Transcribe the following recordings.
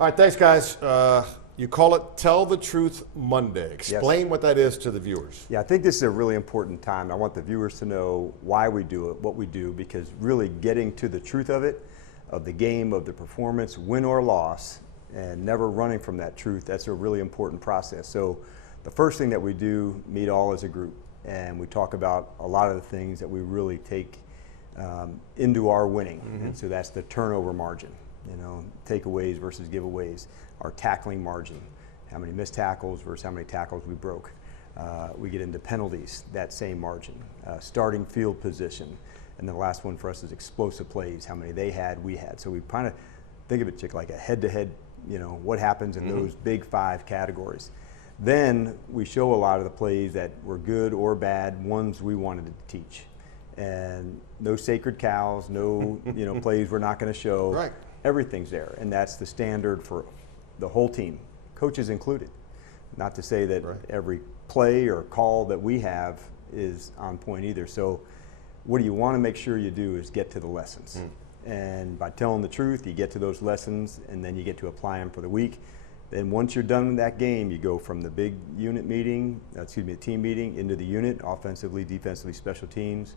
All right, thanks, guys. You call it Tell the Truth Monday. Explain what that is to the viewers. Yeah, I think this is a really important time. I want the viewers to know why we do it, what we do, because really getting to the truth of it, of the game, of the performance, win or loss, and never running from that truth, that's a really important process. So the first thing that we do, meet all as a group, and we talk about a lot of the things that we really take into our winning. And so that's the turnover margin, takeaways versus giveaways, our tackling margin, how many missed tackles versus how many tackles we broke. We get into penalties, that same margin, starting field position, and the last one for us is explosive plays, how many they had, we had. So we kind of think of it, Chick, like a head-to-head, what happens in those big 5 categories. Then we show a lot of the plays that were good or bad, ones we wanted to teach. And no sacred cows, no plays we're not going to show. Right. Everything's there, and that's the standard for the whole team, coaches included. Not to say that every play or call that we have is on point either. So what you want to make sure you do is get to the lessons. And by telling the truth, you get to those lessons, and then you get to apply them for the week. Then once you're done with that game, you go from the big unit meeting, the team meeting, into the unit, offensively, defensively, special teams,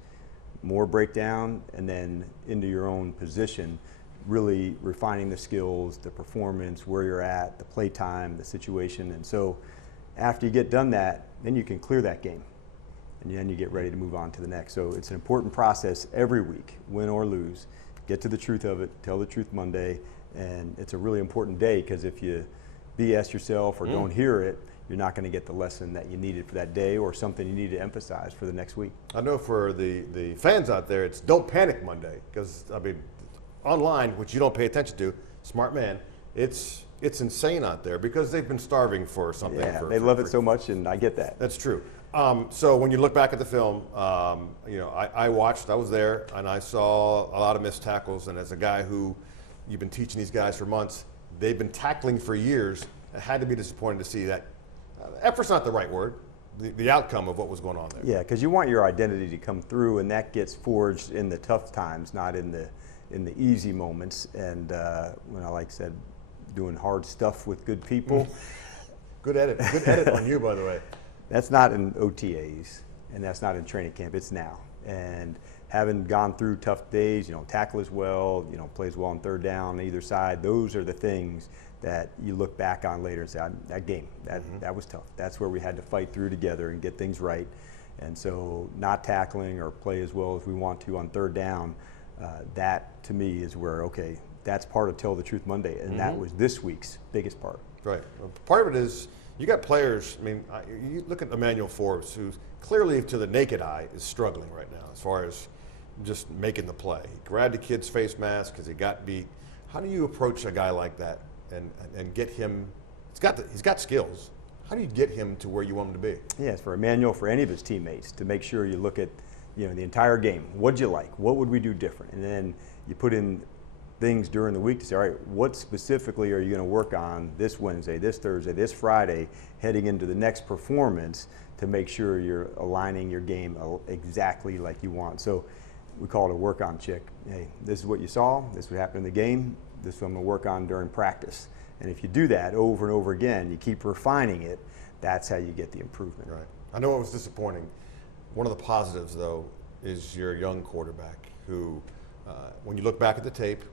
more breakdown, and then into your own position, really refining the skills, the performance, where you're at, the play time, the situation. And so after you get done that, then you can clear that game. And then you get ready to move on to the next. So it's an important process every week, win or lose. Get to the truth of it, Tell the Truth Monday. And it's a really important day, because if you BS yourself or don't hear it, you're not going to get the lesson that you needed for that day, or something you need to emphasize for the next week. I know for the fans out there, it's Don't Panic Monday, because, I mean, online, which you don't pay attention to, smart man, it's insane out there because they've been starving for something. Yeah, they love it so much, and I get that. That's true. So when you look back at the film, I watched, I was there, and I saw a lot of missed tackles. And as a guy who, you've been teaching these guys for months, they've been tackling for years. I had to be disappointed to see that. Effort's not the right word. The outcome of what was going on there. Yeah, because you want your identity to come through, and that gets forged in the tough times, not in the easy moments. And when I said, doing hard stuff with good people. Good edit on you, by the way. That's not in OTAs, and that's not in training camp. It's now. And having gone through tough days, tackle as well, plays well on third down on either side. Those are the things that you look back on later and say, that game, that was tough. That's where we had to fight through together and get things right. And so not tackling or play as well as we want to on third down, that to me is where, okay, that's part of Tell the Truth Monday. And that was this week's biggest part. Right. Part of it is, you got players, I mean, you look at Emmanuel Forbes, who clearly to the naked eye is struggling right now as far as just making the play. He grabbed a kid's face mask because he got beat. How do you approach a guy like that and get him, he's got skills. How do you get him to where you want him to be? Yes, for Emmanuel, for any of his teammates, to make sure you look at the entire game. What'd you like? What would we do different? And then you put in things during the week to say, all right, what specifically are you going to work on this Wednesday, this Thursday, this Friday, heading into the next performance, to make sure you're aligning your game exactly like you want. So we call it a work on, Chick. Hey, this is what you saw, this is what happened in the game, this is what I'm going to work on during practice. And if you do that over and over again, you keep refining it, that's how you get the improvement. Right. I know it was disappointing. One of the positives, though, is your young quarterback who, when you look back at the tape,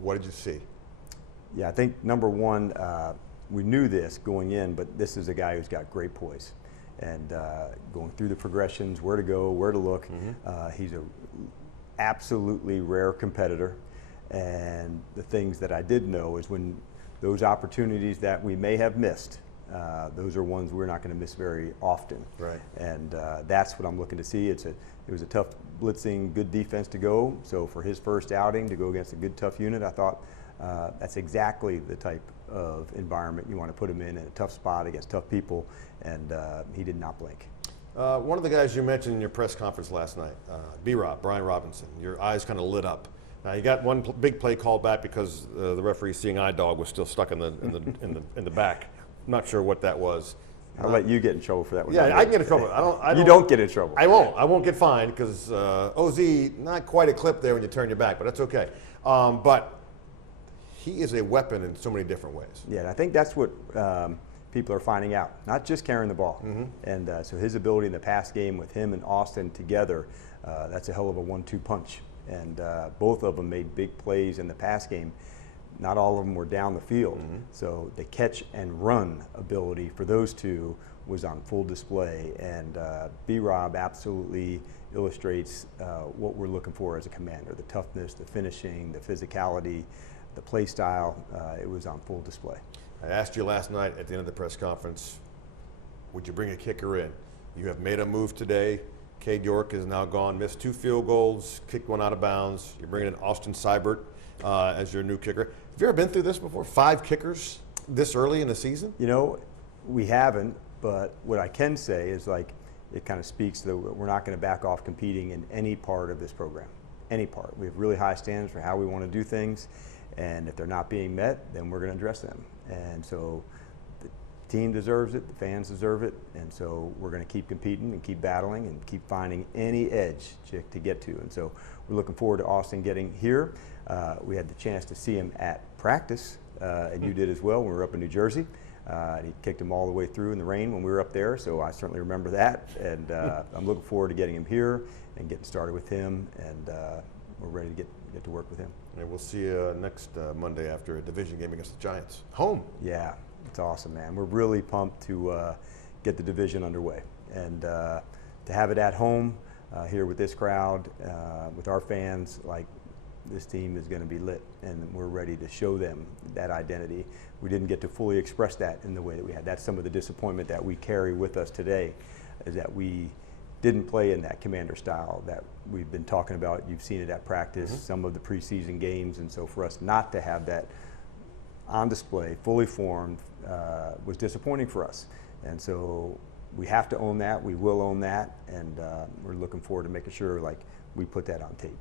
what did you see? Yeah, I think number one, we knew this going in, but this is a guy who's got great poise. And going through the progressions, where to go, where to look. He's an absolutely rare competitor. And the things that I did know is when those opportunities that we may have missed, those are ones we're not going to miss very often. Right. And that's what I'm looking to see. It was a tough blitzing, good defense to go. So for his first outing to go against a good, tough unit, I thought that's exactly the type of environment you want to put him in a tough spot against tough people. And he did not blink. One of the guys you mentioned in your press conference last night, B-Rob, Brian Robinson, your eyes kind of lit up. Now you got one big play called back because the referee seeing eye dog was still stuck in the back. I'm not sure what that was. I'll let you get in trouble for that one. Yeah, I can get in trouble. You don't get in trouble. I won't. I won't get fined because OZ, not quite a clip there when you turn your back, but that's okay. But he is a weapon in so many different ways. Yeah, and I think that's what people are finding out, not just carrying the ball. And so his ability in the pass game with him and Austin together, that's a hell of a 1-2 punch. And both of them made big plays in the pass game. Not all of them were down the field. So the catch and run ability for those two was on full display. And B-Rob absolutely illustrates what we're looking for as a commander: the toughness, the finishing, the physicality, the play style. It was on full display. I asked you last night at the end of the press conference, would you bring a kicker in? You have made a move today. Cade York is now gone, missed 2 field goals, kicked 1 out of bounds. You're bringing in Austin Seibert as your new kicker. Have you ever been through this before? 5 kickers this early in the season? You know, we haven't, but what I can say is, like, it kind of speaks to we're not going to back off competing in any part of this program, any part. We have really high standards for how we want to do things, and if they're not being met, then we're going to address them. And so the team deserves it, the fans deserve it, and so we're going to keep competing and keep battling and keep finding any edge to get to. And so we're looking forward to Austin getting here. We had the chance to see him at practice, and you did as well when we were up in New Jersey. He kicked him all the way through in the rain when we were up there, so I certainly remember that. And I'm looking forward to getting him here and getting started with him, and we're ready to get to work with him. And we'll see you next Monday after a division game against the Giants. Home. Yeah, it's awesome, man. We're really pumped to get the division underway. And to have it at home here with this crowd, with our fans, like, this team is going to be lit, and we're ready to show them that identity. We didn't get to fully express that in the way that we had. That's some of the disappointment that we carry with us today, is that we didn't play in that commander style that we've been talking about. You've seen it at practice, some of the preseason games, and so for us not to have that on display, fully formed, was disappointing for us. And so we have to own that. We will own that, and we're looking forward to making sure, like, we put that on tape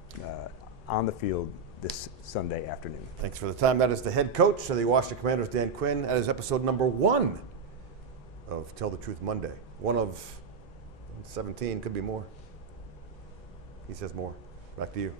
on the field this Sunday afternoon. Thanks for the time. That is the head coach of the Washington Commanders, Dan Quinn. That is episode number 1 of Tell the Truth Monday. 1 of 17, could be more. He says more. Back to you.